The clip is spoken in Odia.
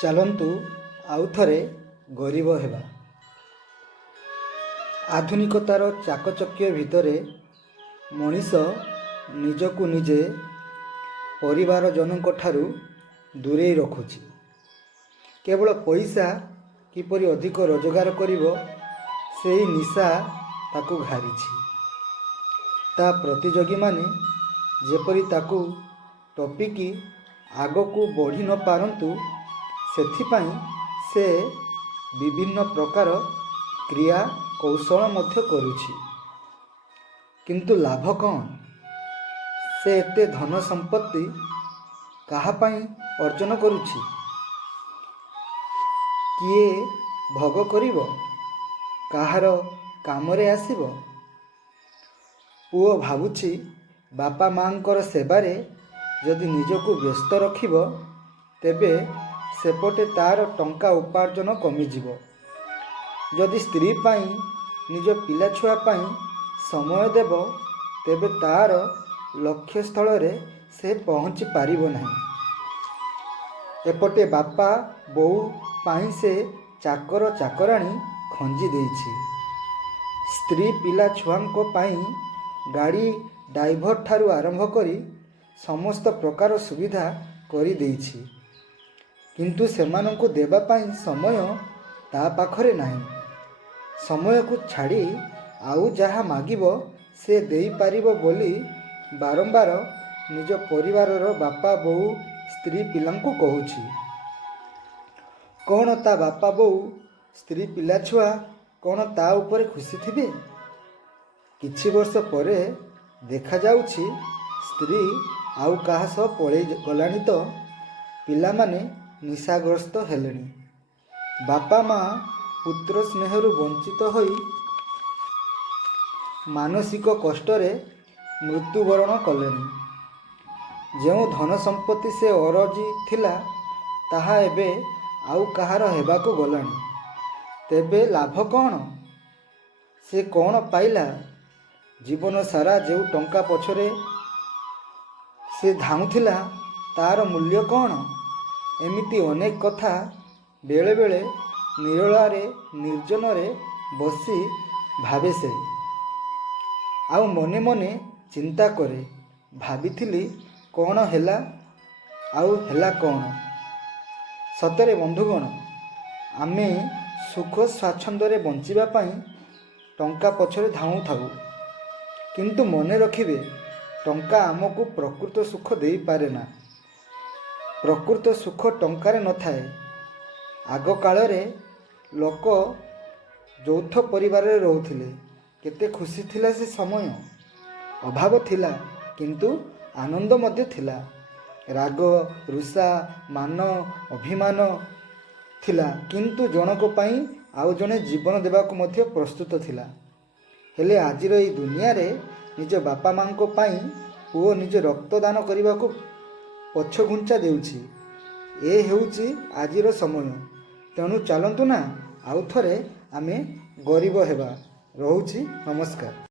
ଚାଲନ୍ତୁ ଆଉ ଥରେ ଗରିବ ହେବା। ଆଧୁନିକତାର ଚାକଚକ୍ୟ ଭିତରେ ମଣିଷ ନିଜକୁ ନିଜେ ପରିବାରଜନଙ୍କ ଠାରୁ ଦୂରେଇ ରଖୁଛି। କେବଳ ପଇସା କିପରି ଅଧିକ ରୋଜଗାର କରିବ ସେହି ନିଶା ତାକୁ ଘାରିଛି। ତା ପ୍ରତିଯୋଗୀମାନେ ଯେପରି ତାକୁ ଟପିକି ଆଗକୁ ବଢ଼ି ନ ପାରନ୍ତୁ, ସେଥିପାଇଁ ସେ ବିଭିନ୍ନ ପ୍ରକାର କ୍ରିୟା କୌଶଳ ମଧ୍ୟ କରୁଛି। କିନ୍ତୁ ଲାଭ କ'ଣ? ସେ ଏତେ ଧନ ସମ୍ପତ୍ତି କାହା ପାଇଁ ଅର୍ଜନ କରୁଛି? କିଏ ଭୋଗ କରିବ? କାହାର କାମରେ ଆସିବ? ପୁଅ ଭାବୁଛି ବାପା ମାଆଙ୍କର ସେବାରେ ଯଦି ନିଜକୁ ବ୍ୟସ୍ତ ରଖିବ, ତେବେ ସେପଟେ ତା'ର ଟଙ୍କା ଉପାର୍ଜନ କମିଯିବ। ଯଦି ସ୍ତ୍ରୀ ପାଇଁ, ନିଜ ପିଲାଛୁଆ ପାଇଁ ସମୟ ଦେବ, ତେବେ ତା'ର ଲକ୍ଷ୍ୟସ୍ଥଳରେ ସେ ପହଞ୍ଚି ପାରିବ ନାହିଁ। ଏପଟେ ବାପା ବୋଉ ପାଇଁ ସେ ଚାକର ଚାକରାଣୀ ଖଞ୍ଜି ଦେଇଛି। ସ୍ତ୍ରୀ ପିଲା ଛୁଆଙ୍କ ପାଇଁ ଗାଡ଼ି ଡ୍ରାଇଭର ଠାରୁ ଆରମ୍ଭ କରି ସମସ୍ତ ପ୍ରକାର ସୁବିଧା କରିଦେଇଛି। କିନ୍ତୁ ସେମାନଙ୍କୁ ଦେବା ପାଇଁ ସମୟ ତା ପାଖରେ ନାହିଁ। ସମୟକୁ ଛାଡ଼ି ଆଉ ଯାହା ମାଗିବ ସେ ଦେଇପାରିବ ବୋଲି ବାରମ୍ବାର ନିଜ ପରିବାରର ବାପା ବୋଉ ସ୍ତ୍ରୀ ପିଲାଙ୍କୁ କହୁଛି। କ'ଣ ତା ବାପା ବୋଉ ସ୍ତ୍ରୀ ପିଲାଛୁଆ କ'ଣ ତା ଉପରେ ଖୁସି ଥିବେ? କିଛି ବର୍ଷ ପରେ ଦେଖାଯାଉଛି ସ୍ତ୍ରୀ ଆଉ କାହା ସହ ପଳେଇ ଗଲାଣି ତ ପିଲାମାନେ ନିଶାଗ୍ରସ୍ତ ହେଲେଣି। ବାପା ମା ପୁତ୍ର ସ୍ନେହରୁ ବଞ୍ଚିତ ହୋଇ ମାନସିକ କଷ୍ଟରେ ମୃତ୍ୟୁବରଣ କଲେଣି। ଯେଉଁ ଧନ ସମ୍ପତ୍ତି ସେ ଅରଜି ଥିଲା, ତାହା ଏବେ ଆଉ କାହାର ହେବାକୁ ଗଲାଣି। ତେବେ ଲାଭ କ'ଣ? ସେ କ'ଣ ପାଇଲା? ଜୀବନ ସାରା ଯେଉଁ ଟଙ୍କା ପଛରେ ସେ ଧାଉଁଥିଲା, ତା'ର ମୂଲ୍ୟ କ'ଣ? ଏମିତି ଅନେକ କଥା ବେଳେବେଳେ ନିରୋଳାରେ ନିର୍ଜନରେ ବସି ଭାବେ ସେ। ଆଉ ମନେ ମନେ ଚିନ୍ତା କରେ, ଭାବିଥିଲି କ'ଣ ହେଲା, ଆଉ ହେଲା କ'ଣ? ସତରେ ବନ୍ଧୁଗଣ, ଆମେ ସୁଖ ସ୍ୱାଚ୍ଛନ୍ଦ୍ୟରେ ବଞ୍ଚିବା ପାଇଁ ଟଙ୍କା ପଛରେ ଧାଉଁଥାଉ। କିନ୍ତୁ ମନେ ରଖିବେ, ଟଙ୍କା ଆମକୁ ପ୍ରକୃତ ସୁଖ ଦେଇପାରେ ନା। ପ୍ରକୃତ ସୁଖ ଟଙ୍କାରେ ନଥାଏ। ଆଗକାଳରେ ଲୋକ ଯୌଥ ପରିବାରରେ ରହୁଥିଲେ। କେତେ ଖୁସି ଥିଲା ସେ ସମୟ। ଅଭାବ ଥିଲା, କିନ୍ତୁ ଆନନ୍ଦ ମଧ୍ୟ ଥିଲା। ରାଗ ରୁଷା ମାନ ଅଭିମାନ ଥିଲା, କିନ୍ତୁ ଜଣକ ପାଇଁ ଆଉ ଜଣେ ଜୀବନ ଦେବାକୁ ମଧ୍ୟ ପ୍ରସ୍ତୁତ ଥିଲା। ହେଲେ ଆଜିର ଏହି ଦୁନିଆରେ ନିଜ ବାପା ମାଙ୍କ ପାଇଁ ପୁଅ ନିଜ ରକ୍ତ ଦାନ କରିବାକୁ ପଛଘୁଞ୍ଚା ଦେଉଛି। ଏ ହେଉଛି ଆଜିର ସମୟ। ତେଣୁ ଚାଲନ୍ତୁ ନା ଆଉ ଥରେ ଆମେ ଗରିବ ହେବା। ରହୁଛି, ନମସ୍କାର।